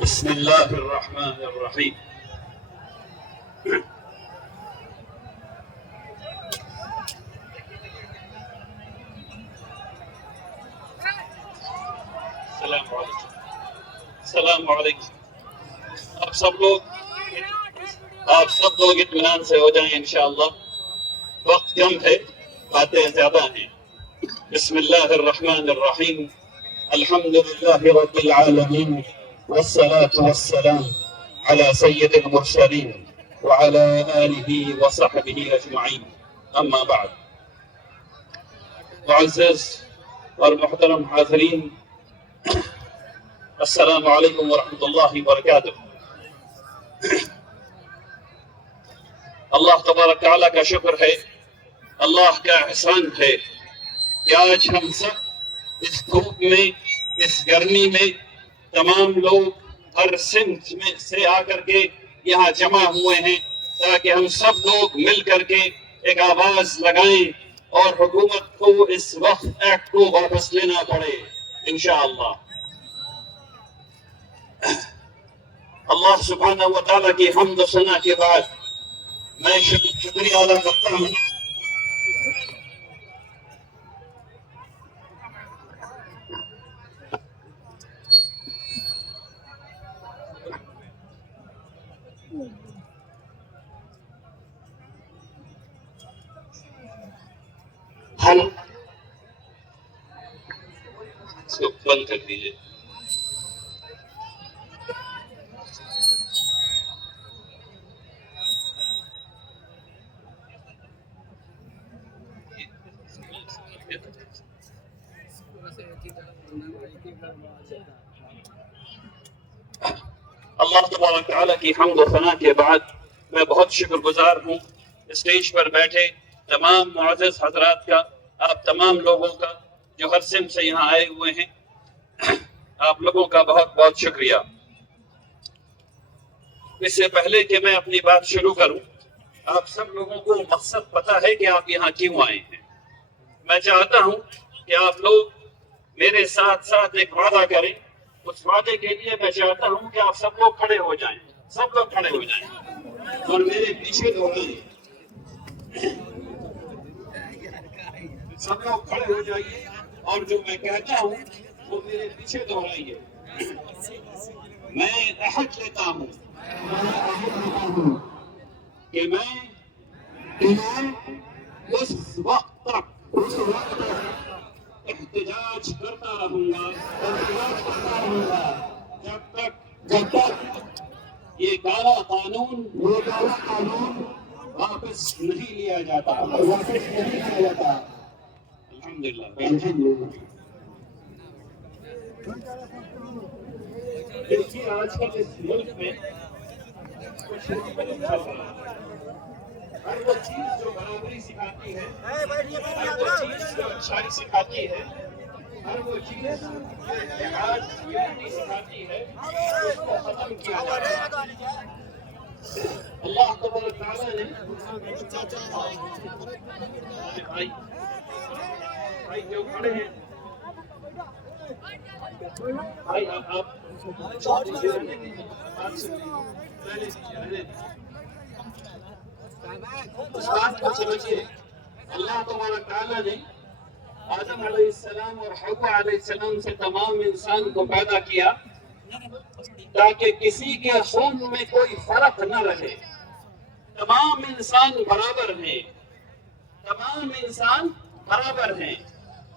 بسم اللہ الرحمن الرحیم. السلام علیکم. آپ سب لوگ اطمینان سے ہو جائیں انشاءاللہ. وقت کم ہے، باتیں زیادہ ہیں. بسم اللہ الرحمن الرحیم. الحمد للہ رب العالمین والصلاة والسلام على سید المرسلین وعلى آلہ وصحبہ اجمعین. اما بعد. معزز اور محترم حاضرین، السلام علیکم ورحمۃ اللہ وبرکاتہ. اللہ تبارک تعالیٰ کا شکر ہے، اللہ کا احسان ہے کہ آج ہم سب اس دھوپ میں، اس گرمی میں، تمام لوگ ہر سمت میں سے آ کر کے یہاں جمع ہوئے ہیں تاکہ ہم سب لوگ مل کر کے ایک آواز لگائیں اور حکومت کو اس وقت ایکٹ کو واپس لینا پڑے انشاءاللہ. اللہ سبحانہ و تعالیٰ کی حمد و ثنا کے بعد میں شکریہ ادا کرتا ہوں ہم اس کو بند کر دیجیے. اللہ تبارک تعالیٰ کی حمد و ثنا کے بعد میں بہت شکر گزار ہوں اسٹیج پر بیٹھے تمام معزز حضرات کا، آپ تمام لوگوں کا جو ہر سمت سے یہاں آئے ہوئے ہیں. آپ لوگوں کا بہت بہت شکریہ. اس سے پہلے کہ میں اپنی بات شروع کروں، آپ سب لوگوں کو مقصد پتہ ہے کہ آپ یہاں کیوں آئے ہیں. میں چاہتا ہوں کہ آپ لوگ میرے ساتھ ساتھ ایک وعدہ کریں. اس وعدے کے لیے میں چاہتا ہوں کہ آپ سب لوگ کھڑے ہو جائیں، سب لوگ کھڑے ہو جائیں اور میرے پیچھے دوڑائیں. سب لوگ کھڑے ہو جائیے اور جو میں کہتا ہوں وہ میرے پیچھے دوہرائیے. میں عہد لیتا ہوں کہ میں اس وقت تک احتجاج کرتا رہوں گا جب تک یہ کالا قانون واپس نہیں لیا جاتا. الحمدللہ. دیکھیے آج کل اس ملک میں کچھ چل رہا ہے. ہر وہ چیز جو برابری سکھاتی ہے، ہر وہ چیز جو اچھائی سکھاتی ہے، ہر وہ چیز جو اتحاد یونٹی سکھاتی ہے، اس کو ختم کیا جا رہا ہے. اللہ تبارک تعالیٰ نے بھائی جو کھڑے ہیں، بھائی آپ اس بات کو سمجھیے. اللہ تبارک تعالیٰ نے آدم علیہ السلام اور حوا علیہ السلام سے تمام انسان کو پیدا کیا تاکہ کسی کے خون میں کوئی فرق نہ رہے. تمام انسان برابر ہیں، تمام انسان برابر ہیں.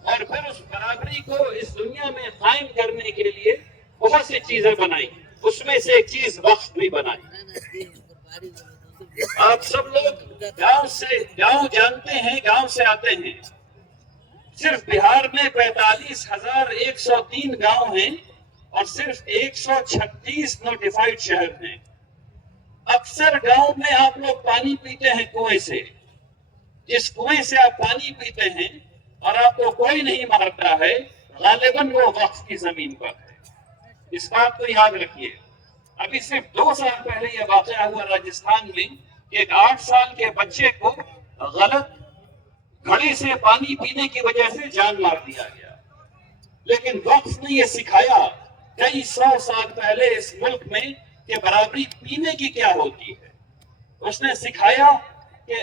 اور پھر اس برابری کو اس دنیا میں قائم کرنے کے لیے بہت سی چیزیں بنائی. اس میں سے ایک چیز وقت بھی بنائی. آپ سب لوگ گاؤں جانتے ہیں، گاؤں سے آتے ہیں. صرف بہار میں 45,103 گاؤں ہیں اور صرف 136 نوٹیفائڈ شہر ہیں. اکثر گاؤں میں آپ لوگ پانی پیتے ہیں کنویں سے. جس کنویں سے آپ پانی پیتے ہیں اور آپ کو کوئی نہیں مارتا ہے، غالباً وہ وقف کی زمین پر ہے. اس بات کو یاد رکھیے. ابھی صرف 2 سال پہلے یہ واقعہ ہوا راجستھان میں کہ ایک 8 سال کے بچے کو غلط گھڑے سے پانی پینے کی وجہ سے جان مار دیا گیا. لیکن وقف نے یہ سکھایا کئی 100 سال پہلے اس ملک میں کہ برابری پینے کی کیا ہوتی ہے. اس نے سکھایا کہ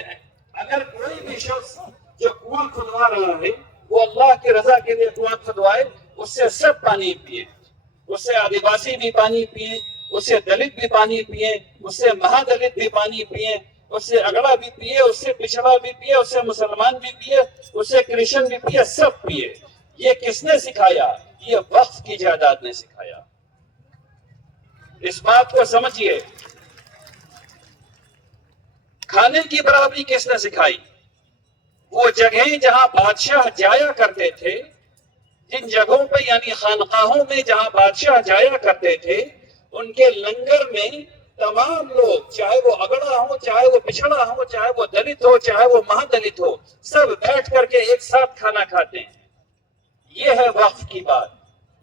اگر کوئی بھی شخص جو کنواں کھدوا رہا ہے وہ اللہ کی رضا کے لیے کنواں کھدوائے، اس سے سب پانی پیے، اس سے آدیواسی بھی پانی پیے، اس سے دلت بھی پانی پیے، اس سے مہادلت بھی پانی پیے، اس سے اگڑا بھی پیے، اس سے پچھڑا بھی پیے، اس سے مسلمان بھی پیے، اس سے کرسچن بھی پیے، سب پیے. یہ کس نے سکھایا؟ یہ وقف کی جائیداد نے سکھایا. اس بات کو سمجھیے. کھانے کی برابری کس نے سکھائی؟ وہ جگہیں جہاں بادشاہ جایا کرتے تھے، جن جگہوں پہ یعنی خانقاہوں میں جہاں بادشاہ جایا کرتے تھے، ان کے لنگر میں تمام لوگ، چاہے وہ اگڑا ہو، چاہے وہ پچھڑا ہو، چاہے وہ دلت ہو، چاہے وہ مہادلت ہو، سب بیٹھ کر کے ایک ساتھ کھانا کھاتے ہیں. یہ ہے وقف کی بات،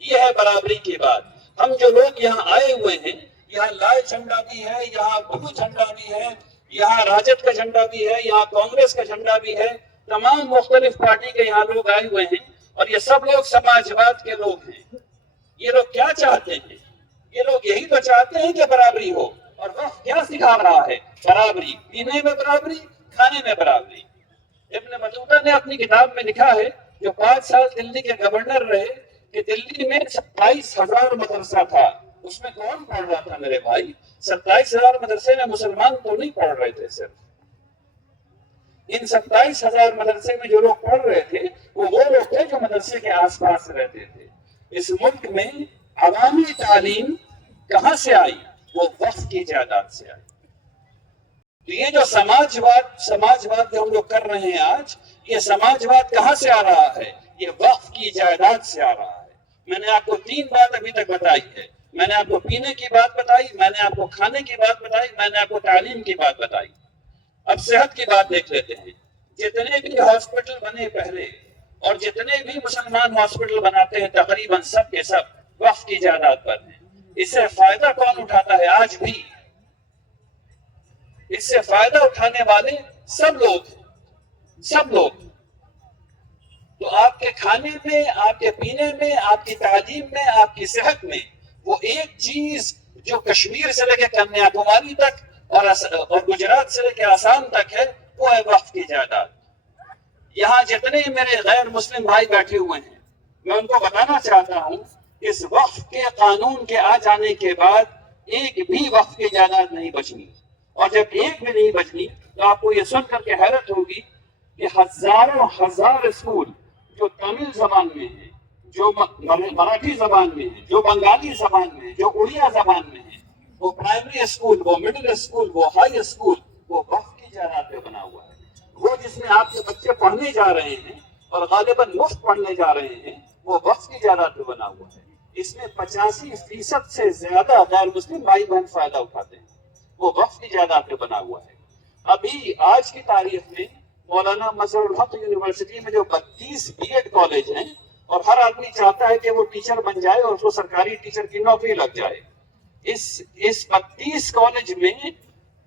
یہ ہے برابری کی بات. ہم جو لوگ یہاں آئے ہوئے ہیں، یہاں لال جھنڈا بھی ہے، یہاں بلو جھنڈا بھی ہے، یہاں راجد کا جھنڈا بھی ہے، یہاں کانگریس کا جھنڈا بھی ہے، تمام مختلف پارٹی کے یہاں لوگ آئے ہوئے ہیں، اور یہ سب لوگ سماجواد کے لوگ ہیں. یہ لوگ کیا چاہتے ہیں؟ یہ لوگ یہی تو چاہتے ہیں کہ برابری ہو. اور وقت کیا سکھا رہا ہے؟ برابری، پینے میں برابری، کھانے میں برابری. ابن بطوطہ نے اپنی کتاب میں لکھا ہے، جو 5 سال دلی کے گورنر رہے، کہ دلی میں 27,000 مدرسہ تھا. اس میں کون پڑھ رہا تھا میرے بھائی؟ 27,000 مدرسے میں مسلمان تو نہیں پڑھ رہے تھے. صرف ان 27,000 مدرسے میں جو لوگ پڑھ رہے تھے وہ لوگ تھے جو مدرسے کے آس پاس رہتے تھے. اس ملک میں عوامی تعلیم کہاں سے آئی؟ وہ وقف کی جائیداد سے آئی. تو یہ جو سماجواد جو ہم لوگ کر رہے ہیں آج، یہ سماجواد کہاں سے آ رہا ہے؟ یہ وقف کی جائیداد سے آ رہا ہے. میں نے آپ کو 3 بات ابھی تک بتائی ہے. میں نے آپ کو پینے کی بات بتائی، میں نے آپ کو کھانے کی بات بتائی، میں نے آپ کو تعلیم کی بات بتائی. اب صحت کی بات دیکھ لیتے ہیں. جتنے بھی ہاسپٹل بنے پہلے اور جتنے بھی مسلمان ہاسپٹل بناتے ہیں، تقریباً سب کے سب وقف کی جائیداد پر ہیں. اس سے فائدہ کون اٹھاتا ہے؟ آج بھی اس سے فائدہ اٹھانے والے سب لوگ ہیں، سب لوگ. تو آپ کے کھانے میں، آپ کے پینے میں، آپ کی تعلیم میں، آپ کی صحت میں وہ ایک چیز جو کشمیر سے لے کے کنیا کماری تک اور گجرات سے لے کے آسام تک ہے، وہ ہے وقف کی جائیداد. یہاں جتنے میرے غیر مسلم بھائی بیٹھے ہوئے ہیں، میں ان کو بتانا چاہتا ہوں، اس وقف کے قانون کے آ جانے کے بعد ایک بھی وقف کی جائیداد نہیں بچنی. اور جب ایک بھی نہیں بچنی تو آپ کو یہ سن کر کے حیرت ہوگی کہ ہزاروں ہزار اسکول جو تمل زبان میں ہیں، جو مراٹھی زبان میں ہیں، جو بنگالی زبان میں ہیں، جو اڑیا زبان میں ہیں، وہ پرائمری اسکول، وہ مڈل اسکول، وہ ہائی اسکول، وہ وقف کی جائیداد پہ بنا ہوا ہے. وہ جس میں آپ کے بچے پڑھنے جا رہے ہیں اور غالباً مفت پڑھنے جا رہے ہیں، وہ وقف کی جائیداد پہ بنا ہوا ہے. اس میں 85% سے زیادہ غیر مسلم بھائی بہن فائدہ اٹھاتے ہیں. وہ وقف کی جائیداد پہ بنا ہوا ہے. ابھی آج کی تاریخ میں مولانا مظہر الحق یونیورسٹی میں جو 32 BEd کالج ہیں، اور ہر آدمی چاہتا ہے کہ وہ ٹیچر بن جائے اور اس کو سرکاری ٹیچر کی نوکری لگ جائے. اس 32 کالج میں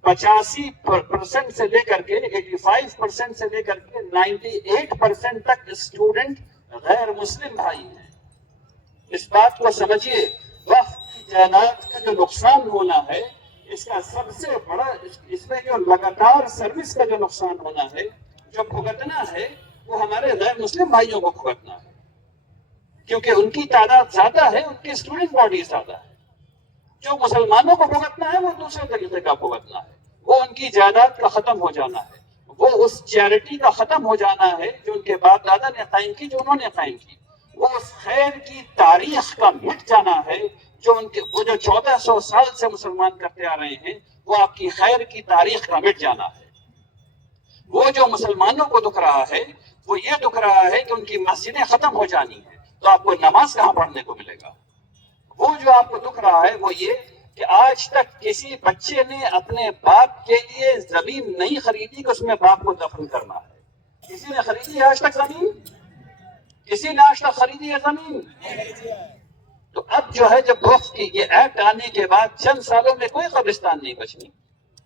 85% سے لے کر کے 85% سے لے کر کے 98% تک اسٹوڈنٹ غیر مسلم بھائی ہیں. اس بات کو سمجھیے. وقف کی جائیداد کا جو نقصان ہونا ہے، اس کا سب سے بڑا، اس میں جو لگاتار سروس کا جو نقصان ہونا ہے، جو بھگتنا ہے، وہ ہمارے غیر مسلم بھائیوں کو بھگتنا ہے. کیونکہ ان کی تعداد زیادہ ہے، ان کی اسٹوڈنٹ باڈی زیادہ ہے. جو مسلمانوں کو بھگتنا ہے وہ دوسرے طریقے کا بھگتنا ہے. وہ ان کی جائیداد کا ختم ہو جانا ہے، وہ اس چیریٹی کا ختم ہو جانا ہے جو ان کے باپ دادا نے قائم کی، جو انہوں نے قائم کی. وہ اس خیر کی تاریخ کا مٹ جانا ہے جو وہ جو 1400 سال سے مسلمان کرتے آ رہے ہیں، وہ آپ کی خیر کی تاریخ کا مٹ جانا ہے. وہ جو مسلمانوں کو دکھ رہا ہے، وہ یہ دکھ رہا ہے کہ ان کی مسجدیں ختم ہو جانی ہیں، تو آپ کو نماز کہاں پڑھنے کو ملے گا. وہ جو آپ کو دکھ رہا ہے وہ یہ کہ آج تک کسی بچے نے اپنے باپ کے لیے زمین نہیں خریدی کہ اس میں باپ کو دفن کرنا ہے. کسی نے خریدی ہے آج تک زمین؟ کسی نے آج تک خریدی ہے زمین؟ تو اب جو ہے، جب وقف کی یہ ایکٹ آنے کے بعد چند سالوں میں کوئی قبرستان نہیں بچنی،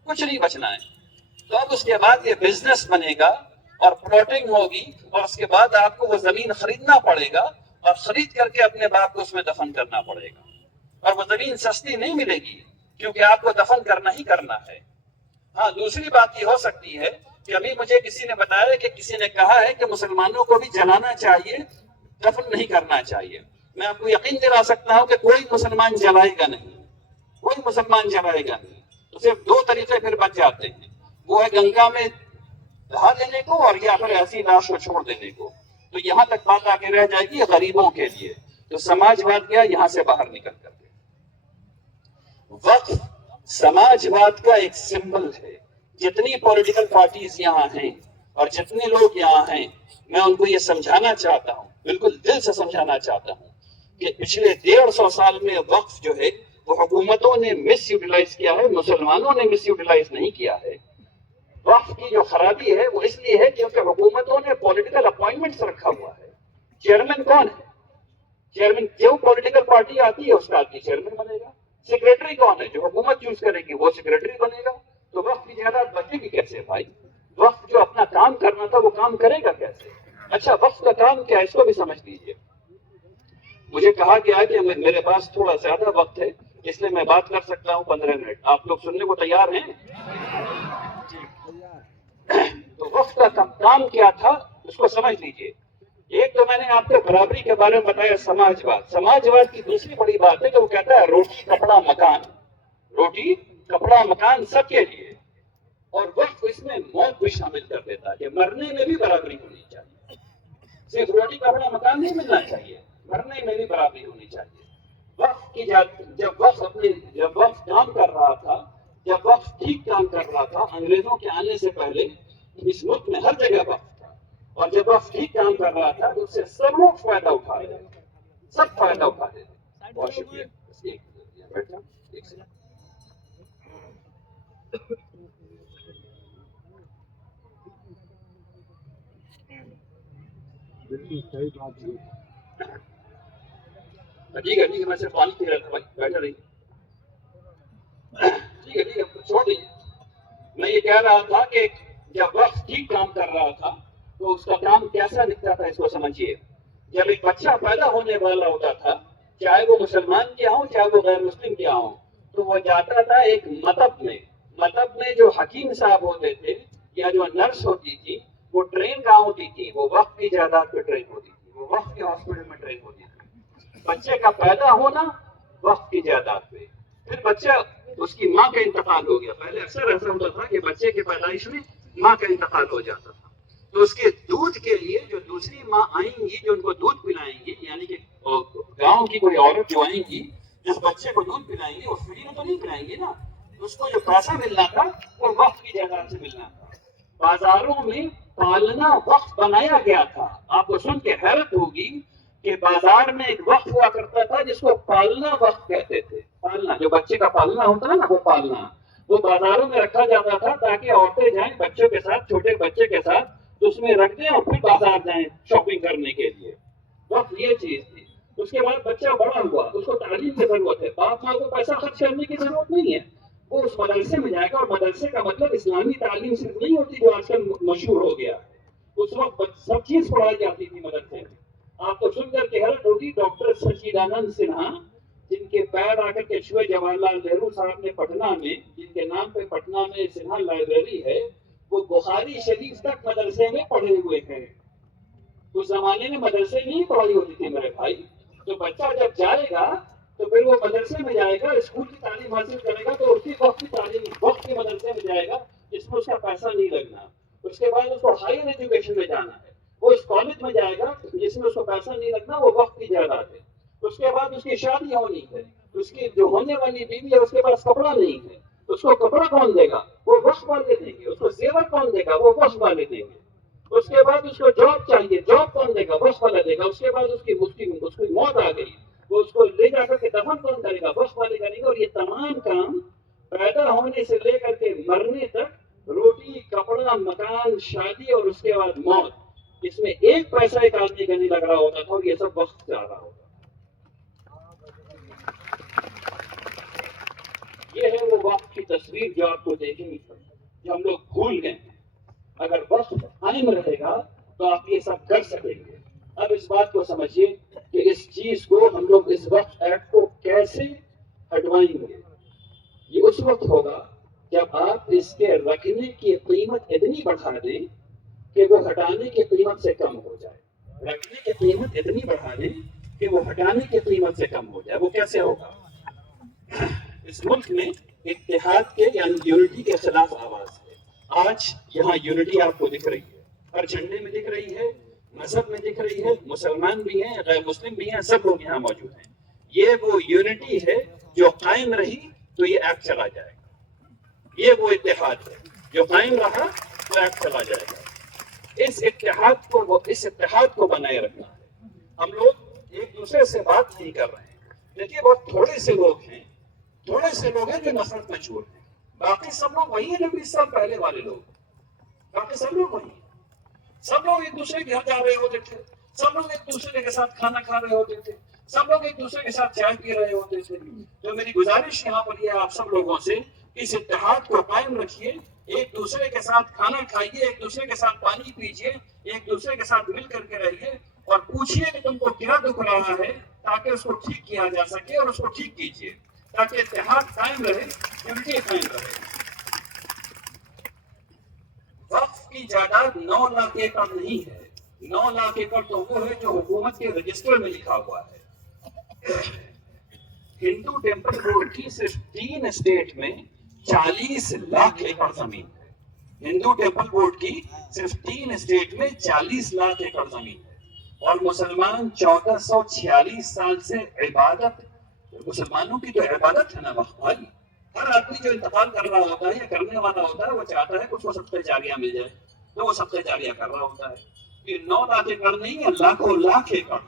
کچھ نہیں بچنا ہے. تو اب اس کے بعد یہ بزنس بنے گا اور پلاٹنگ ہوگی، اور اس کے بعد آپ کو وہ زمین خریدنا پڑے گا، اور خرید کر کے اپنے باپ کو اس میں دفن کرنا پڑے گا، اور وہ زمین سستی نہیں ملے گی کیونکہ آپ کو دفن کرنا ہی کرنا ہے۔ ہاں دوسری بات یہ ہو سکتی ہے کہ ابھی مجھے کسی نے بتایا کہ کسی نے کہا ہے کہ مسلمانوں کو بھی جلانا چاہیے، دفن نہیں کرنا چاہیے۔ میں آپ کو یقین دلا سکتا ہوں کہ کوئی مسلمان جلائے گا نہیں، کوئی مسلمان جلائے گا نہیں۔ تو صرف دو طریقے پھر بچ جاتے ہیں، وہ ہے گنگا میں بہا دینے کو اور یا پھر ایسی لاش کو چھوڑ دینے کو۔ تو یہاں تک بات آ کے رہ جائے گی غریبوں کے لیے، تو سماجواد کیا یہاں سے باہر نکل کر کے وقف سماجواد کا ایک سمبل ہے۔ جتنی پولیٹیکل پارٹیز یہاں ہیں اور جتنے لوگ یہاں ہیں، میں ان کو یہ سمجھانا چاہتا ہوں، بالکل دل سے سمجھانا چاہتا ہوں کہ پچھلے 150 سال میں وقف جو ہے وہ حکومتوں نے مس یوٹیلائز کیا ہے، مسلمانوں نے مس یوٹیلائز نہیں کیا ہے۔ وقف کی جو خرابی ہے وہ اس لیے ہے کیونکہ حکومتوں نے پولیٹیکل اپوائنٹمنٹس رکھا ہوا ہے۔ چیئرمین کون ہے؟ چیئرمین جو پولیٹیکل پارٹی آتی ہے اس کا آدمی چیئرمین بنے گا۔ سیکریٹری کون ہے؟ جو حکومت چوز کرے گی وہ سیکریٹری بنے گا۔ تو وقف کی جائیداد بچے گی کیسے بھائی؟ وقف جو اپنا کام کرنا تھا وہ کام کرے گا کیسے؟ اچھا وقف کا کام کیا ہے اس کو بھی سمجھ لیجیے۔ مجھے کہا گیا کہ میرے پاس تھوڑا زیادہ وقت ہے اس لیے میں بات کر سکتا ہوں 15 منٹ۔ آپ لوگ سننے کو تیار ہیں؟ تو وقف کا کام کیا تھا اس کو سمجھ لیجیے۔ ایک تو میں نے آپ کو برابری کے بارے میں بتایا، سماجواد۔ سماجواد کی دوسری بڑی بات ہے کہ وہ کہتا ہے روٹی کپڑا مکان، روٹی کپڑا مکان سب کے لیے، اور وقف اس میں موت بھی شامل کر دیتا ہے کہ مرنے میں بھی برابری ہونی چاہیے۔ صرف روٹی کپڑا مکان نہیں ملنا چاہیے، مرنے میں بھی برابری ہونی چاہیے۔ وقف کی جب وقف کام کر رہا تھا، جب وقف ٹھیک کام کر رہا تھا، انگریزوں کے آنے سے پہلے اس ملک میں ہر جگہ وقف تھا، اور جب وقف ٹھیک کام کر رہا تھا تو اس سے سب لوگ فائدہ اٹھا رہے تھے، سب فائدہ اٹھا رہے تھے۔ بہت شکریہ۔ ایک سیکنڈ۔ ٹھیک ہے میں صرف پانی پی رہا تھا بھائی، بیٹھا رہی۔ ٹھیک ہے چھوڑ دیجیے۔ میں یہ کہہ رہا تھا کہ جب وقت ٹھیک کام کر رہا تھا تو اس کا کام کیسا دکھتا تھا اس کو سمجھیے۔ جب ایک بچہ پیدا ہونے والا ہوتا تھا، چاہے وہ مسلمان کیا ہو چاہے وہ غیر مسلم کیا ہو، تو وہ جاتا تھا ایک مطب میں جو حکیم صاحب ہوتے تھے یا جو نرس ہوتی تھی وہ ٹرین کہاں ہوتی تھی؟ وہ وقف کی جائیداد پہ ٹرین ہوتی تھی، وہ وقف کے ہاسپٹل میں ٹرین ہوتی تھی۔ بچے کا پیدا ہونا وقف کی جائیداد پہ، پھر بچہ اس کی ماں کا انتقال ہو گیا۔ پہلے اکثر ایسا ہوتا تھا کہ بچے کی پیدائش میں ماں کا انتقال ہو جاتا تھا، تو اس کے دودھ کے لیے جو دوسری ماں آئیں گی جو ان کو دودھ پلائیں گی، یعنی کہ گاؤں کی کوئی عورت جو آئیں گی جس بچے کو دودھ پلائیں گی وہ فری میں تو نہیں پلائیں گی نا، اس کو جو پیسہ ملنا تھا وہ وقف کی جائیداد سے ملنا تھا۔ بازاروں میں پالنا وقف بنایا گیا تھا۔ آپ کو سن کے حیرت ہوگی کہ بازار میں ایک وقف ہوا کرتا تھا جس کو پالنا وقف کہتے تھے۔ پالنا جو بچے کا پالنا ہوتا ہے نا، وہ پالنا وہ بازاروں میں رکھا جاتا تھا تاکہ عورتیں جائیں بچوں کے ساتھ، چھوٹے بچے کے ساتھ، تو اس میں رکھ دیں اور پھر بازار جائیں شاپنگ کرنے کے لیے۔ وقف یہ چیز تھی۔ اس کے بعد بچہ بڑا ہوا، اس کو تعلیم کی ضرورت ہے، باپ ماں کو پیسہ خرچ کرنے کی ضرورت نہیں ہے، وہ اس مدرسے میں جائے گا، اور مدرسے کا مطلب اسلامی تعلیم صرف نہیں ہوتی جو آج کل مشہور ہو گیا ہے۔ اس وقت سب چیز پڑھائی جاتی تھی مدرسے میں۔ آپ کو سن کر کے حیرت ہوگی، ڈاکٹر سچیدانند سنہا جن کے پیر آ کر کے چھوئے جواہر لال نہرو صاحب نے پٹنہ میں، جن کے نام پہ پٹنہ میں سنہا لائبریری ہے، وہ بخاری شریف تک مدرسے میں پڑھے ہوئے ہیں۔ اس زمانے میں مدرسے نہیں پڑھائی ہوتی تھی میرے بھائی۔ تو بچہ جب جائے گا تو پھر وہ مدرسے میں جائے گا، اسکول کی تعلیم حاصل کرے گا تو اسی وقت کی تعلیم وقت کے مدرسے میں جائے گا جس میں اس کا پیسہ نہیں لگنا۔ اس کے بعد اس کو ہائر ایجوکیشن میں جانا ہے، وہ اس کالج میں جائے گا جس میں اس کو پیسہ نہیں لگنا، وہ وقت کی جائیداد ہے۔ اس کے بعد اس کی شادی ہونی ہے، اس کی جو ہونے والی بیوی ہے اس کے پاس کپڑا نہیں ہے، اس کو کپڑا کون دے گا؟ وہ وقف والے دیں گے۔ اس کو زیور کون دے گا؟ وہ وقف والے دیں گے۔ اس کے بعد اس کو جاب چاہیے، جاب کون دے گا؟ وقف والا دے گا۔ اس کے بعد اس کی موت آ گئی، وہ اس کو لے جا کر کے دفن کون کرے گا؟ وقف والے کریں گے۔ اور یہ تمام کام پیدا ہونے سے لے کر کے مرنے تک، روٹی کپڑا مکان شادی اور اس کے بعد موت، اس میں ایک پیسہ ایک آدمی کا نہیں لگ رہا ہوتا تھا، اور یہ سب وقت سے آ رہا ہوتا۔ یہ ہے وہ وقت کی تصویر جو آپ کو دیکھیں گے، جو ہم لوگ بھول گئے ہیں۔ اگر وقت قائم رہے گا تو آپ یہ سب کر سکیں گے۔ اب اس بات کو سمجھیے کہ کہ اس چیز کو ہم لوگ اس وقت ایکٹ کو کیسے ہٹوائیں گے. یہ اس وقت ہوگا جب آپ اس کے رکھنے کی قیمت اتنی بڑھا دیں کہ وہ ہٹانے کی قیمت سے کم ہو جائے. رکھنے کی قیمت اتنی بڑھا دیں کہ وہ ہٹانے کی قیمت سے کم ہو جائے. وہ کیسے ہوگا؟ اس ملک میں اتحاد کے یعنی یونٹی کے خلاف آواز ہے. آج یہاں یونٹی آپ کو دکھ رہی ہے، ہر جھنڈے میں دکھ رہی ہے، مذہب میں دکھ رہی ہے، مسلمان بھی ہیں، غیر مسلم بھی ہیں، سب لوگ یہاں موجود ہیں. یہ وہ یونٹی ہے جو قائم رہی تو یہ ایکٹ چلا جائے گا. یہ وہ اتحاد ہے جو قائم رہا تو ایکٹ چلا جائے گا. اس اتحاد کو بنائے رکھنا ہے. ہم لوگ ایک دوسرے سے بات نہیں کر رہے ہیں. دیکھیے بہت تھوڑے سے لوگ ہیں جو نفرت میں چور ہیں. باقی سب لوگ وہی ہیں جو 20 سال پہلے والے لوگ. باقی سب لوگ وہی ہیں. سب لوگ ایک دوسرے کے گھر جا رہے ہوتے تھے، سب لوگ ایک دوسرے کے ساتھ کھانا کھا رہے ہوتے تھے، سب لوگ ایک دوسرے کے ساتھ چائے پی رہے ہوتے تھے. تو میری گزارش یہاں پر یہ آپ سب لوگوں سے، اس اتحاد کو قائم رکھیے. ایک دوسرے کے ساتھ کھانا کھائیے، ایک دوسرے کے ساتھ پانی پیجیے، ایک دوسرے کے ساتھ مل کر کے رہیے اور پوچھیے کہ تم کو کیا دکھ رہا ہے تاکہ اس کو ٹھیک کیا جا سکے اور اس کو ٹھیک کیجیے تاکہ اتحاد قائم رہے، یونٹی قائم رہے. وقف کی جائیداد 9 لاکھ ایکڑ نہیں ہے. 9 لاکھ ایکڑ تو وہ ہے جو حکومت کے رجسٹر میں لکھا ہوا ہے. ہندو ٹیمپل بورڈ کی صرف 3 اسٹیٹ میں 40 لاکھ ایکڑ زمین ہے. ہندو ٹیمپل بورڈ کی صرف 3 اسٹیٹ میں 40 لاکھ ایکڑ زمین ہے. اور مسلمان 1446 سال سے عبادت، مسلمانوں کی جو عبادت ہے نا وقف بھائی، ہر آدمی جو انتقال کر رہا ہوتا ہے یا کرنے والا ہوتا ہے وہ چاہتا ہے کہ اس کو صدقہ جاریہ مل جائے، تو وہ صدقہ جاریہ کر رہا ہوتا ہے. یہ 9 لاکھ ایکڑ نہیں ہے، لاکھوں لاکھ ایکڑ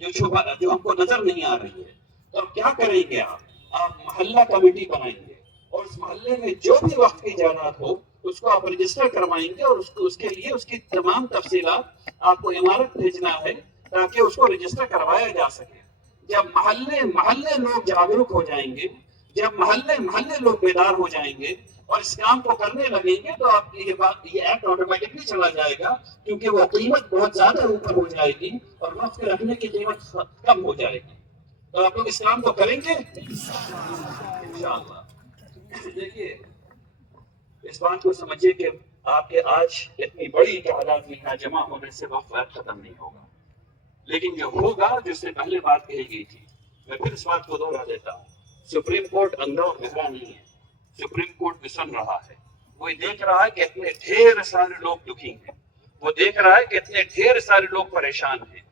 جو ہم کو نظر نہیں آ رہی ہے. تو اب کیا کریں گے آپ محلہ کمیٹی بنائیں گے اور اس محلے میں جو بھی وقت کی جائیداد ہو اس کو آپ رجسٹر کروائیں گے اور اس کے لیے اس کی تمام تفصیلات آپ کو عمارت بھیجنا ہے تاکہ اس کو رجسٹر کروایا جا سکے. جب محلے لوگ جاگرک ہو جائیں گے، جب محلے لوگ بیدار ہو جائیں گے اور اس کام کو کرنے لگیں گے تو آپ یہ ایکٹ آٹومیٹکلی چلا جائے گا، کیونکہ وہ قیمت بہت زیادہ اوپر ہو جائے گی اور وقت رکھنے کی قیمت کم ہو جائے گی. تو آپ لوگ اس کام کو کریں گے انشاءاللہ. دیکھیے اس بات کو سمجھیے کہ آپ کے آج اتنی بڑی تعداد میں یہاں جمع ہونے سے وقت ختم نہیں ہوگا، لیکن جو ہوگا جس سے پہلے بات کہی گئی تھی، میں پھر اس بات کو دوہرا دیتا ہوں. سپریم کورٹ اندھا اور بہرا نہیں ہے. سپریم کورٹ بھی سن رہا ہے. وہ دیکھ رہا ہے کہ اتنے ڈھیر سارے لوگ دکھی ہیں. وہ دیکھ رہا ہے کہ اتنے ڈھیر سارے لوگ پریشان ہیں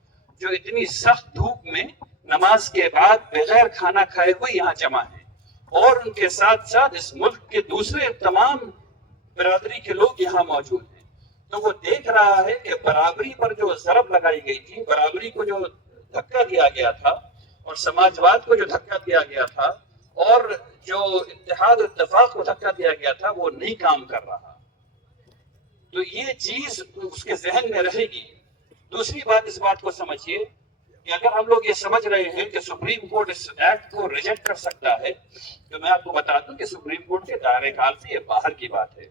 جو اتنی سخت دھوپ میں نماز کے بعد بغیر کھانا کھائے ہوئے یہاں جمع ہیں، اور ان کے ساتھ ساتھ اس ملک کے دوسرے تمام برادری کے لوگ یہاں موجود ہیں. تو وہ دیکھ رہا ہے کہ برابری پر جو ضرب لگائی گئی تھی، برابری کو جو دھکا دیا گیا تھا اور سماجواد کو جو دھکا دیا گیا تھا اور جو اتحاد و اتفاق کو دھکا دیا گیا تھا، وہ نہیں کام کر رہا. تو یہ چیز اس کے ذہن میں رہے گی. دوسری بات، اس بات کو سمجھیے کہ اگر ہم لوگ یہ سمجھ رہے ہیں کہ سپریم کورٹ اس ایکٹ کو ریجیکٹ کر سکتا ہے، تو میں آپ کو بتا دوں کہ سپریم کورٹ کے دائرے کار سے یہ باہر کی بات ہے.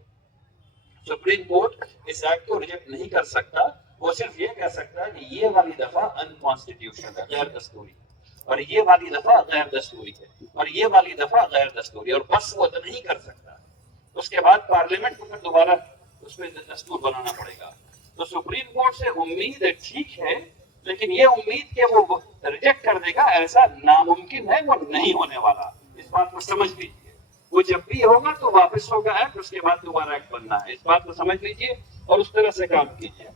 سپریم کورٹ اس ایکٹ کو ریجیکٹ نہیں کر سکتا. وہ صرف یہ کہہ سکتا ہے کہ یہ والی دفعہ انکانسٹیٹیوشنل ہے، غیر دستوری، اور یہ والی دفعہ غیر دستوری ہے، اور یہ والی دفعہ غیر دستوری، اور بس وہ نہیں کر سکتا. اس کے بعد پارلیمنٹ کو پھر دوبارہ اس میں دستور بنانا پڑے گا. تو سپریم کورٹ سے امید ٹھیک ہے، لیکن یہ امید کہ وہ ریجیکٹ کر دے گا ایسا ناممکن ہے، وہ نہیں ہونے والا. اس بات کو سمجھ لیجیے. وہ جب بھی ہوگا تو واپس ہوگا ایکٹ، اس کے بعد دوبارہ ایکٹ بننا ہے. اس بات کو سمجھ لیجیے اور اس طرح سے کام کیجیے.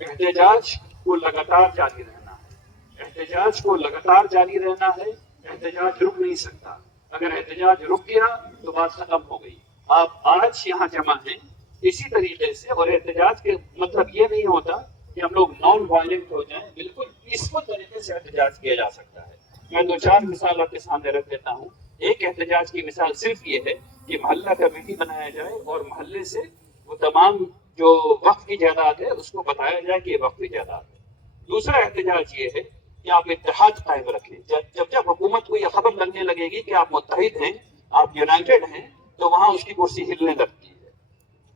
احتجاج کو لگاتار جاری رہنا ہے. احتجاج کو لگاتار جاری رہنا ہے. احتجاج رک نہیں سکتا. اگر احتجاج رک گیا تو بات ختم ہو گئی. آپ آج یہاں جمع ہیں اسی طریقے سے، اور احتجاج کے مطلب یہ نہیں ہوتا کہ ہم لوگ نان وائلنٹ ہو جائیں. بالکل پیسفل طریقے سے احتجاج کیا جا سکتا ہے. میں 2-4 مثال آپ کے سامنے رکھ دیتا ہوں. ایک احتجاج کی مثال صرف یہ ہے کہ محلہ کمیٹی بنایا جائے اور محلے سے وہ تمام جو وقف کی جائیداد ہے اس کو بتایا جائے کہ یہ وقف کی جائیداد ہے. دوسرا احتجاج یہ ہے کہ آپ اتحاد قائم رکھیں. جب حکومت کو یہ خبر لگنے لگے گی کہ آپ متحد ہیں، آپ یونائٹڈ ہیں، تو وہاں اس کی کرسی ہلنے لگتی ہے.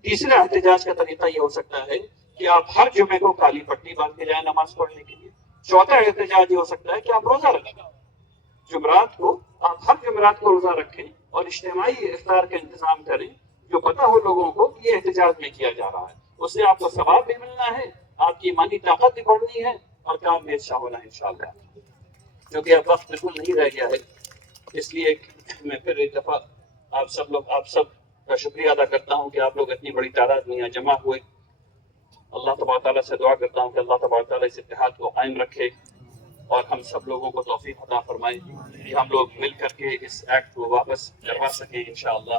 تیسرا احتجاج کا طریقہ یہ ہو سکتا ہے کہ آپ ہر جمعے کو کالی پٹی باندھ کے جائیں نماز پڑھنے کے لیے. چوتھا احتجاج یہ ہو سکتا ہے کہ آپ روزہ رکھیں، جمعرات کو آپ ہر جمعرات کو روزہ رکھیں اور اجتماعی افطار کا انتظام کریں، جو پتہ ہو لوگوں کو کہ یہ احتجاج میں کیا جا رہا ہے، اس سے آپ کو ثواب بھی ملنا ہے، آپ کی ایمانی طاقت بھی بڑھنی ہے اور کام بھی اچھا ہونا ہے انشاءاللہ۔ کیونکہ اب وقت بالکل نہیں رہ گیا ہے، اس لیے میں پھر ایک دفعہ آپ سب کا شکریہ ادا کرتا ہوں کہ آپ لوگ اتنی بڑی تعداد میں یہاں جمع ہوئے۔ اللہ تبارک تعالیٰ سے دعا کرتا ہوں کہ اللہ تبارک تعالیٰ اس اتحاد کو قائم رکھے اور ہم سب لوگوں کو توفیق عطا فرمائے کہ ہم لوگ مل کر کے اس ایکٹ کو واپس کروا سکیں انشاءاللہ۔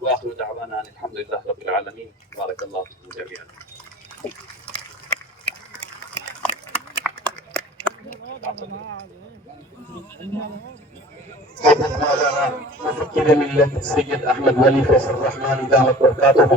وآخر دعوانا ان الحمدللہ رب العالمین، بارک اللہ فیکم جميعا۔ حضرت مولانا مفکر ملت سید احمد ولی فیصل الرحمانی دعوت برکاتہ